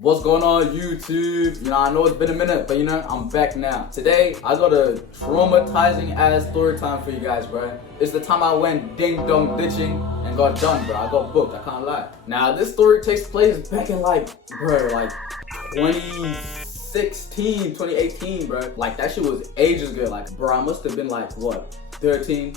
What's going on, YouTube? I know it's been a minute, but I'm back now. Today, I got a traumatizing ass story time for you guys, bro. It's the time I went ding-dong ditching and got done, bro. I got booked, I can't lie. Now, this story takes place back in like 2016, 2018, bro. Like, that shit was ages ago. Like, bro, I must have been like, what? 13,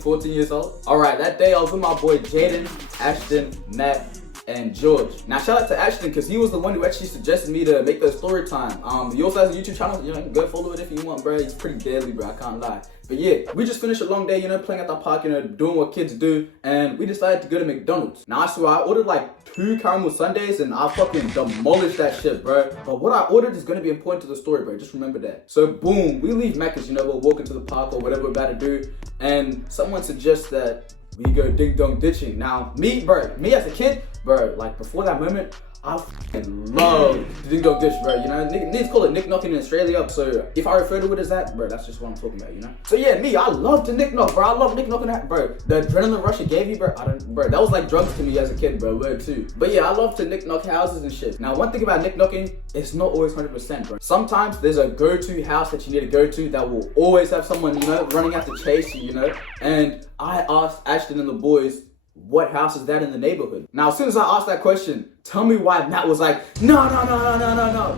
14 years old. Alright, that day I was with my boy Jaden, Ashton, Matt, and George. Now shout out to Ashton because he was the one who actually suggested me to make the story time. He also has a YouTube channel, go follow it if you want, bro. He's pretty deadly, bro, I can't lie. But yeah, we just finished a long day, playing at the park, doing what kids do, and we decided to go to McDonald's. Now I swear, I ordered like 2 caramel sundaes and I fucking demolished that shit, bro. But what I ordered is gonna be important to the story, bro. Just remember that. So boom, we leave Macca's, we'll walk into the park or whatever we're about to do, and someone suggests that we go ding-dong ditching. Now, me as a kid, bro, like before that moment, I fucking love ding-dong ditch, bro. Niggas call it nick-knocking in Australia, so if I refer to it as that, bro, that's just what I'm talking about, So yeah, me, I love to nick-knock, bro. I love nick-knocking that, bro. The adrenaline rush it gave me, bro, that was like drugs to me as a kid, bro, word too. But yeah, I love to nick-knock houses and shit. Now, one thing about nick-knocking, it's not always 100%, bro. Sometimes there's a go-to house that you need to go to that will always have someone, running out to chase you, And I asked Ashton and the boys, what house is that in the neighborhood? Now, as soon as I asked that question, tell me why Matt was like, no.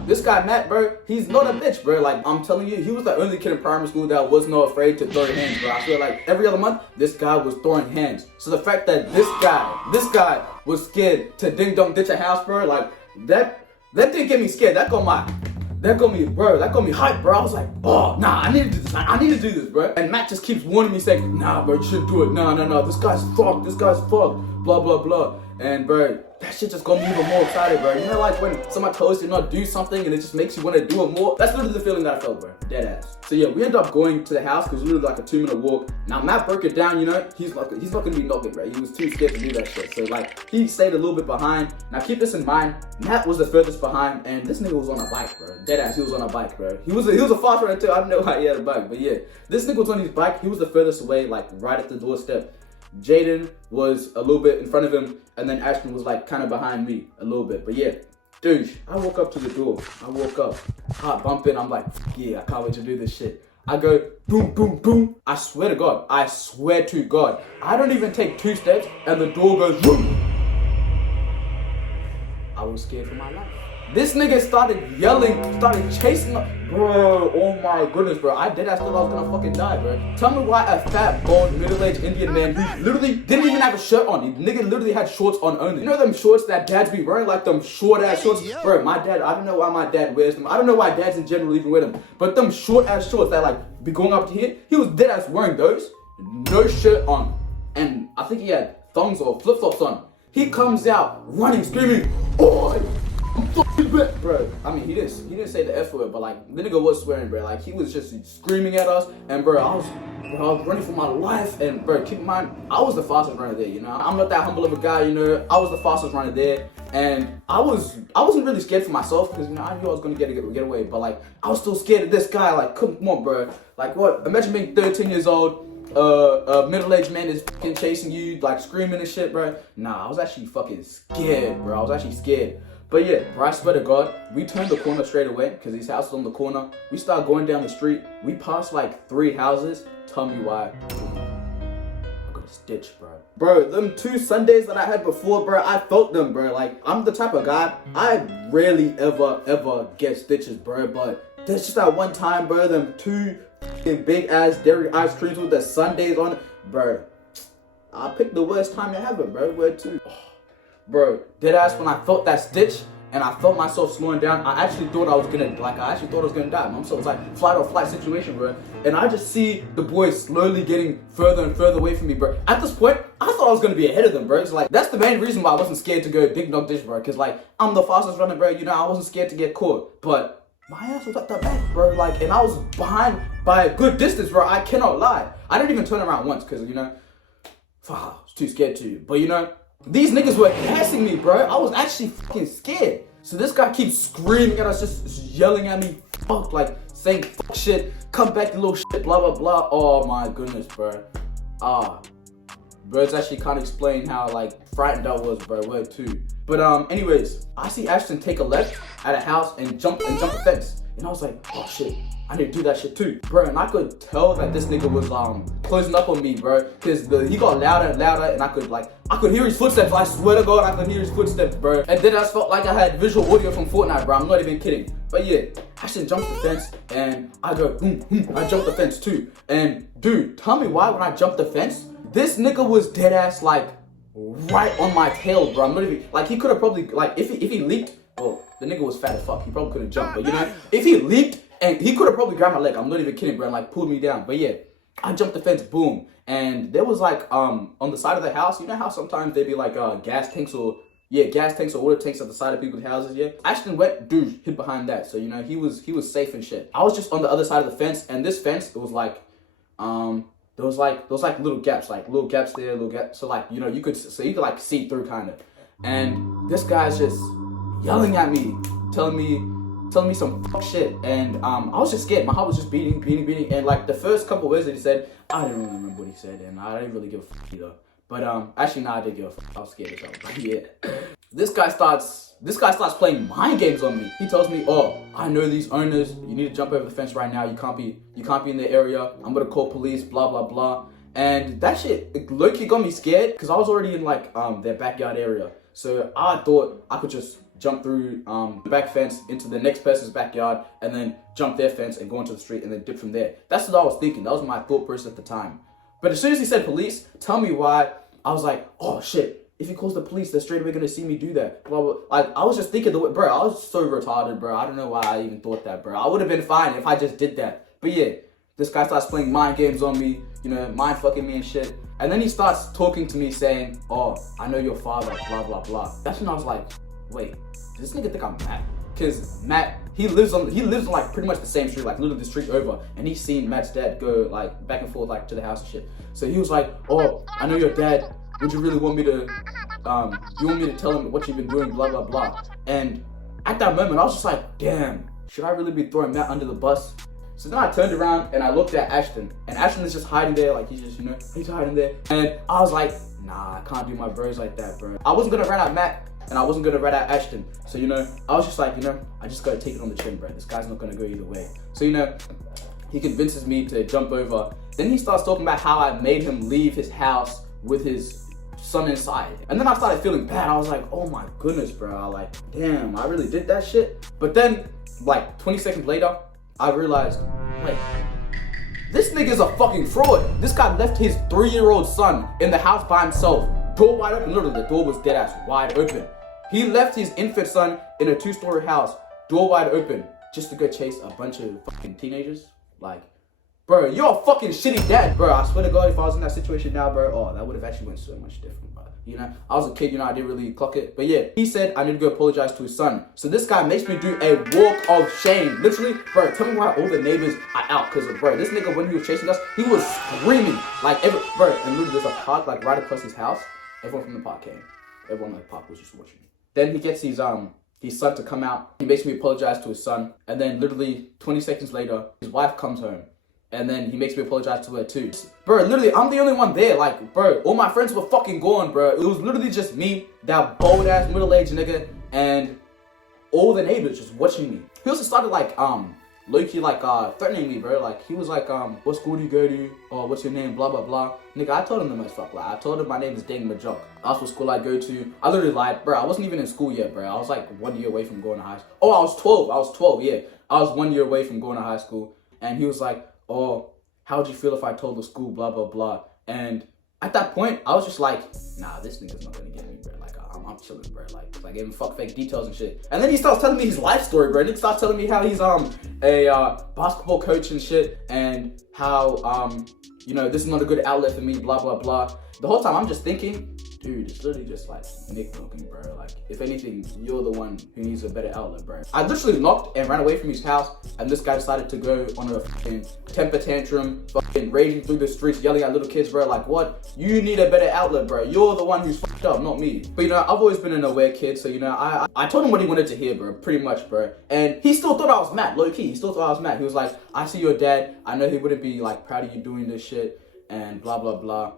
This guy, Matt, bro, he's not a bitch, bro. Like, I'm telling you, he was the only kid in primary school that was not afraid to throw hands, bro. I feel like every other month, this guy was throwing hands. So the fact that this guy was scared to ding-dong ditch a house, bro, like, that didn't get me scared. That got me hyped, bro. I was like, oh, nah, I need to do this, bro. And Matt just keeps warning me, saying, nah, bro, you shouldn't do it. No, this guy's fucked, blah, blah, blah. And, bro, that shit just got me even more excited, bro. Like when someone tells you not do something and it just makes you want to do it more? That's literally the feeling that I felt, bro. Dead ass. So yeah, we ended up going to the house because it was literally like a 2-minute walk. Now Matt broke it down, he's not gonna be knocking, bro. He was too scared to do that shit. So like, he stayed a little bit behind. Now keep this in mind, Matt was the furthest behind, and this nigga was on a bike, bro. Dead ass, he was on a bike, bro. He was a fast runner too. I don't know why he had a bike, but yeah, this nigga was on his bike. He was the furthest away, like right at the doorstep. Jaden was a little bit in front of him, and then Ashton was like kind of behind me a little bit. But yeah, dude, I walk up to the door. Heart bumping. I'm like, yeah, I can't wait to do this shit. I go boom, boom, boom. I swear to God, I don't even take 2 steps, and the door goes boom. I was scared for my life. This nigga started yelling, started chasing up. Bro, oh my goodness, bro. I deadass thought I was gonna fucking die, bro. Tell me why a fat, bald, middle-aged Indian man who literally didn't even have a shirt on. He nigga literally had shorts on only. You know them shorts that dads be wearing? Like them short-ass shorts? Bro, my dad, I don't know why my dad wears them. I don't know why dads in general even wear them. But them short-ass shorts that like be going up to here, he was deadass wearing those. No shirt on. And I think he had thongs or flip-flops on. He comes out running, screaming, "Oh! Bro, I mean, he didn't say the F word, but like the nigga was swearing, bro. Like he was just screaming at us, and bro, I was running for my life, and bro, keep in mind, I was the fastest runner there. I'm not that humble of a guy, I was the fastest runner there, and I wasn't really scared for myself because I knew I was gonna get away, but like I was still scared of this guy. Like, come on, bro. Like what? Imagine being 13 years old. A middle-aged man is fucking chasing you, like screaming and shit, bro. Nah, I was actually fucking scared, bro. I was actually scared. But yeah, bro, I swear to God, we turned the corner straight away because his house was on the corner. We started going down the street. We passed like 3 houses. Tell me why. I got a stitch, bro. Bro, them 2 Sundays that I had before, bro, I felt them, bro. Like, I'm the type of guy, I rarely ever get stitches, bro. But there's just that one time, bro, them 2 big ass dairy ice creams with the Sundays on it. Bro, I picked the worst time to have it, bro. Where to? Bro, deadass, when I felt that stitch and I felt myself slowing down, I actually thought I was gonna die. So it's like flight or flight situation, bro. And I just see the boys slowly getting further and further away from me, bro. At this point, I thought I was gonna be ahead of them, bro. It's like, that's the main reason why I wasn't scared to go ding-dong ditch, bro. Cause like, I'm the fastest runner, bro. I wasn't scared to get caught. But my ass was at the back, bro. Like, and I was behind by a good distance, bro. I cannot lie. I didn't even turn around once, cause I was too scared to. But these niggas were gassing me, bro. I was actually fucking scared. So this guy keeps screaming at us, just yelling at me, fuck, like saying fuck shit, come back, you little shit, blah, blah, blah. Oh my goodness, bro. Birds actually can't explain how like frightened I was, bro. Word too. But anyways, I see Ashton take a left at a house and jump the fence, and I was like, oh shit, I need to do that shit too, bro. And I could tell that this nigga was closing up on me, bro, because he got louder and louder, and I could hear his footsteps. I swear to God, I could hear his footsteps, bro. And then I just felt like I had visual audio from Fortnite, bro. I'm not even kidding. But yeah, Ashton jumps the fence, and I go boom, boom. I jump the fence too. And dude, tell me why when I jumped the fence, this nigga was dead ass like right on my tail, bro. I'm not even like, he could have probably like if he leaped. Well, the nigga was fat as fuck. He probably couldn't jump, but you know, if he leaped. And he could have probably grabbed my leg. I'm not even kidding, bro, and like pulled me down. But yeah, I jumped the fence, boom. And there was like on the side of the house, you know how sometimes they be like gas tanks or water tanks at the side of people's houses, yeah? Ashton went, dude, hid behind that. So, you know, he was safe and shit. I was just on the other side of the fence, and this fence, it was like there was like little gaps there, little gaps. So like, you know, you could like see through kind of. And this guy's just yelling at me, telling me some fuck shit, and I was just scared. My heart was just beating, and like the first couple words that he said, I didn't really remember what he said, and I didn't really give a fuck either. But actually, nah, I did give a fuck. I was scared as hell. But yeah, this guy starts playing mind games on me. He tells me, oh, I know these owners. You need to jump over the fence right now. You can't be in the area. I'm gonna call police. Blah blah blah. And that shit low-key got me scared because I was already in like their backyard area. So I thought I could just jump through the back fence into the next person's backyard and then jump their fence and go into the street and then dip from there. That's what I was thinking. That was my thought process at the time. But as soon as he said police, tell me why, I was like, oh shit, if he calls the police, they're straight away gonna see me do that. Blah, blah. Like, I was just thinking, bro, I was so retarded, bro. I don't know why I even thought that, bro. I would have been fine if I just did that. But yeah, this guy starts playing mind games on me, you know, mind fucking me and shit. And then he starts talking to me saying, oh, I know your father, blah, blah, blah. That's when I was like, wait, does this nigga think I'm Matt? Cause Matt, he lives on like pretty much the same street, like literally the street over, and he's seen Matt's dad go like back and forth like to the house and shit. So he was like, oh, I know your dad. Would you really want me to, you want me to tell him what you've been doing, blah, blah, blah. And at that moment, I was just like, damn, should I really be throwing Matt under the bus? So then I turned around and I looked at Ashton, and Ashton is just hiding there, like he's hiding there. And I was like, nah, I can't do my bros like that, bro. I wasn't gonna rat out Matt, and I wasn't gonna rat out Ashton. So, you know, I was just like, you know, I just gotta take it on the chin, bro. This guy's not gonna go either way. So, you know, he convinces me to jump over. Then he starts talking about how I made him leave his house with his son inside. And then I started feeling bad. I was like, oh my goodness, bro. Like, damn, I really did that shit. But then, like 20 seconds later, I realized, wait, this nigga's a fucking fraud. This guy left his 3-year-old son in the house by himself. Door wide open. Literally, the door was dead ass wide open. He left his infant son in a 2-story house, door wide open, just to go chase a bunch of fucking teenagers. Like, bro, you're a fucking shitty dad, bro. I swear to God, if I was in that situation now, bro, oh, that would have actually went so much different, bro. You know, I was a kid, you know, I didn't really clock it. But yeah, he said I need to go apologize to his son. So this guy makes me do a walk of shame. Literally, bro, tell me why all the neighbors are out. Cause bro, this nigga, when he was chasing us, he was screaming. Like, bro, and literally there's a park like right across his house. Everyone from the park came. Everyone in the park was just watching. Then he gets his son to come out. He makes me apologize to his son. And then literally 20 seconds later, his wife comes home. And then he makes me apologize to her too. Bro, literally, I'm the only one there. Like, bro, all my friends were fucking gone, bro. It was literally just me, that bold-ass middle-aged nigga, and all the neighbors just watching me. He also started, like, low-key, like, threatening me, bro. Like, he was like, what school do you go to? Or what's your name? Blah, blah, blah. Nigga, I told him the most fuck. Like, I told him my name is Dane Majok. Asked what school I go to. I literally lied. Bro, I wasn't even in school yet, bro. I was, like, 1 year away from going to high school. Oh, I was 12, yeah. I was 1 year away from going to high school. And he was like, oh, how would you feel if I told the school, blah, blah, blah. And at that point, I was just like, nah, this nigga's not gonna get me, bro. Like, I'm chilling, bro. Like gave him fuck fake details and shit. And then he starts telling me his life story, bro. And he starts telling me how he's a basketball coach and shit, and how you know, this is not a good outlet for me, blah, blah, blah. The whole time I'm just thinking, dude, it's literally just like Nick milking, bro. Like, if anything, you're the one who needs a better outlet, bro. I literally knocked and ran away from his house, and this guy decided to go on a fucking temper tantrum, fucking raging through the streets, yelling at little kids, bro. Like, what? You need a better outlet, bro. You're the one who's fucked up, not me. But, you know, I've always been an aware kid, so, you know, I told him what he wanted to hear, bro, pretty much, bro. And he still thought I was mad, low-key. He still thought I was mad. He was like, I see your dad. I know he wouldn't be, like, proud of you doing this shit, and blah, blah, blah.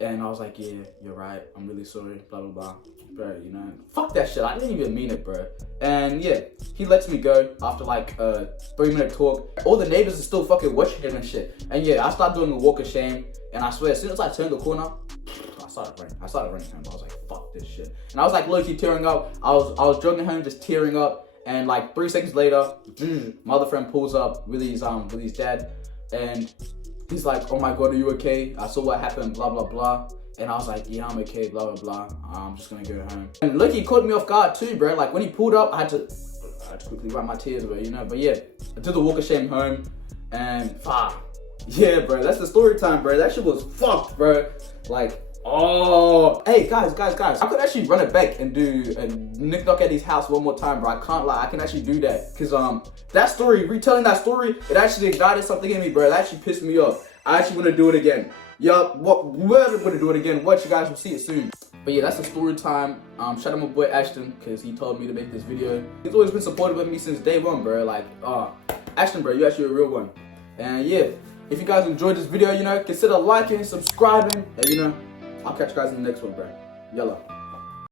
And I was like, yeah, you're right. I'm really sorry. Blah, blah, blah. Bro, you know, fuck that shit. I didn't even mean it, bro. And yeah, he lets me go after like a 3-minute talk. All the neighbors are still fucking watching him and shit. And yeah, I started doing a walk of shame. And I swear, as soon as I turned the corner, I started running home. I was like, fuck this shit. And I was like low-key tearing up. I was jogging home, just tearing up. And like 3 seconds later, my other friend pulls up with his dad. And he's like, oh my God, are you okay? I saw what happened, blah, blah, blah. And I was like, yeah, I'm okay, blah, blah, blah. I'm just gonna go home. And look, he caught me off guard too, bro. Like when he pulled up, I had to quickly wipe my tears away, you know? But yeah, I did the walk of shame home. And yeah, bro, that's the story time, bro. That shit was fucked, bro. Like, oh, hey, guys. I could actually run it back and do a Nick Knock at his house one more time, bro. I can't lie, I can actually do that. Cause that story, retelling that story, it actually ignited something in me, bro. It actually pissed me off. I actually want to do it again. Yup, we're gonna do it again. Watch, you guys will see it soon. But yeah, that's the story time. Shout out my boy Ashton, cause he told me to make this video. He's always been supportive of me since day one, bro. Like, Ashton, bro, you're actually a real one. And yeah, if you guys enjoyed this video, you know, consider liking, subscribing, and you know, I'll catch you guys in the next one, bro. Yalla.